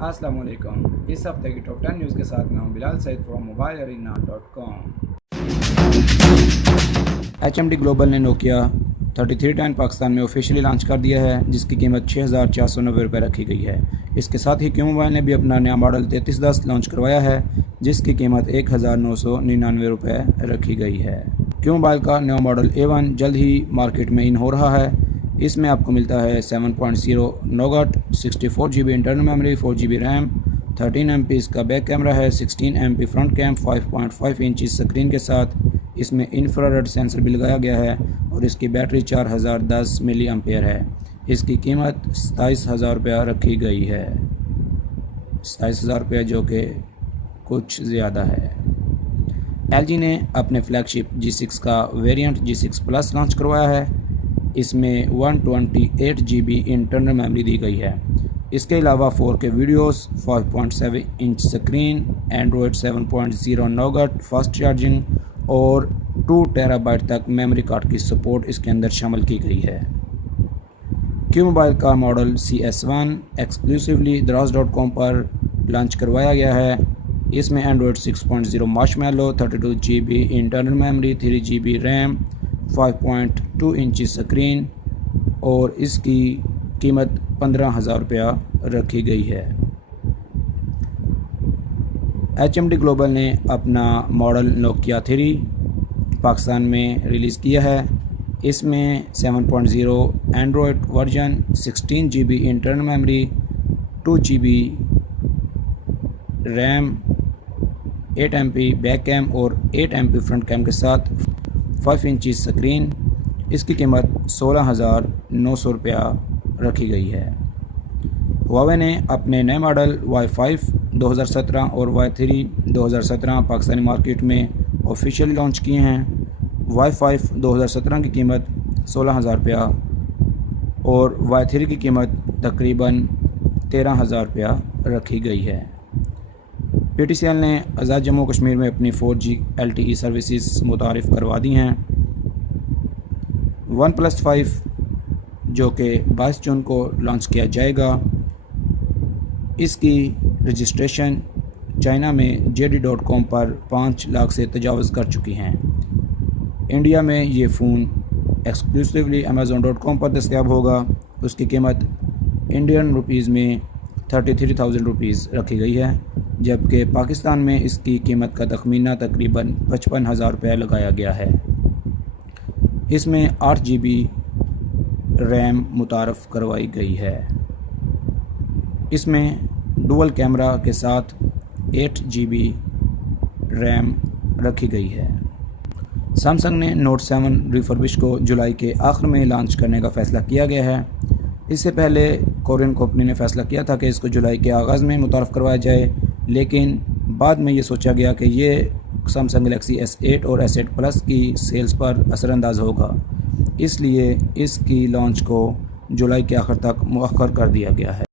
السلام علیکم۔ اس ہفتے کی ٹاپ 10 نیوز کے ساتھ میں ہوں Bilal Saeed from mobile arena .com۔ HMD global نے نوکیا 3310 پاکستان میں آفیشلی لانچ کر دیا ہے، جس کی قیمت 6490 روپے رکھی گئی ہے۔ اس کے ساتھ ہی کیو موبائل نے بھی اپنا نیا ماڈل 3310 لانچ کروایا ہے، جس کی قیمت 1999 روپے رکھی گئی ہے۔ کیو موبائل کا نیا ماڈل A1 جلد ہی مارکیٹ میں ان ہو رہا ہے۔ اس میں آپ کو ملتا ہے 7.0 Nougat, 64 GB internal memory, 4 GB RAM, 13 MP اس کا بیک کیمرہ ہے، 16 MP front cam, 5.5 inch screen کے ساتھ اس میں انفرارڈ سینسر بھی لگایا گیا ہے اور اس کی بیٹری 4010 ملی ایمپیئر ہے۔ اس کی قیمت 27,000 روپیہ رکھی گئی ہے، 27,000 روپیہ جو کہ کچھ زیادہ ہے۔ LG نے اپنے فلیگ شپ G6 کا ویریئنٹ G6 پلس لانچ کروایا ہے۔ اس میں 128 GB انٹرنل میموری دی گئی ہے۔ اس کے علاوہ 4K videos, 5.7 inch screen, Android 7.0 nougat, fast charging اور 2 TB تک میموری کارڈ کی سپورٹ اس کے اندر شامل کی گئی ہے۔ کیو موبائل کا ماڈل CS1 ایکسکلوسیولی دراز.com پر لانچ کروایا گیا ہے۔ اس میں Android 6.0 marshmallow, 32 GB internal memory, 3 GB RAM, 5.2 inch screen اور اس کی قیمت 15,000 روپیہ رکھی گئی ہے۔ HMD گلوبل نے اپنا ماڈل نوکیا 3 پاکستان میں ریلیز کیا ہے۔ اس میں 7.0 Android version, 16 GB internal memory, 2 GB RAM, 8 MP back cam اور 8 MP فرنٹ کیم کے ساتھ 5 انچ اسکرین۔ اس کی قیمت 16,900 روپیہ رکھی گئی ہے۔ ہواوے نے اپنے نئے ماڈل Y5 2017 اور Y3 2017 پاکستانی مارکیٹ میں آفیشیلی لانچ کیے ہیں۔ Y5 2017 کی قیمت 16,000 روپیہ اور Y3 کی قیمت تقریباً 13,000 روپیہ رکھی گئی ہے۔ PTCL نے آزاد جموں کشمیر میں اپنی 4G LTE سروسز متعارف کروا دی ہیں۔ OnePlus 5 جو کہ 22 جون کو لانچ کیا جائے گا، اس کی رجسٹریشن چائنا میں JD.com پر 5 لاکھ سے تجاوز کر چکی ہیں۔ انڈیا میں یہ فون ایکسکلوسیولی Amazon.com پر دستیاب ہوگا۔ اس کی قیمت انڈین روپیز میں 33,000 روپیز رکھی گئی ہے، جبکہ پاکستان میں اس کی قیمت کا تخمینہ تقریباً 55,000 روپے لگایا گیا ہے۔ اس میں 8 GB ریم متعارف کروائی گئی ہے۔ اس میں ڈوئل کیمرہ کے ساتھ 8 GB ریم رکھی گئی ہے۔ سیمسنگ نے نوٹ 7 ریفربش کو جولائی کے آخر میں لانچ کرنے کا فیصلہ کیا گیا ہے۔ اس سے پہلے کورین کمپنی نے فیصلہ کیا تھا کہ اس کو جولائی کے آغاز میں متعارف کروایا جائے، لیکن بعد میں یہ سوچا گیا کہ یہ سیمسنگ گلیکسی S8 اور S8 پلس کی سیلز پر اثر انداز ہوگا، اس لیے اس کی لانچ کو جولائی کے آخر تک مؤخر کر دیا گیا ہے۔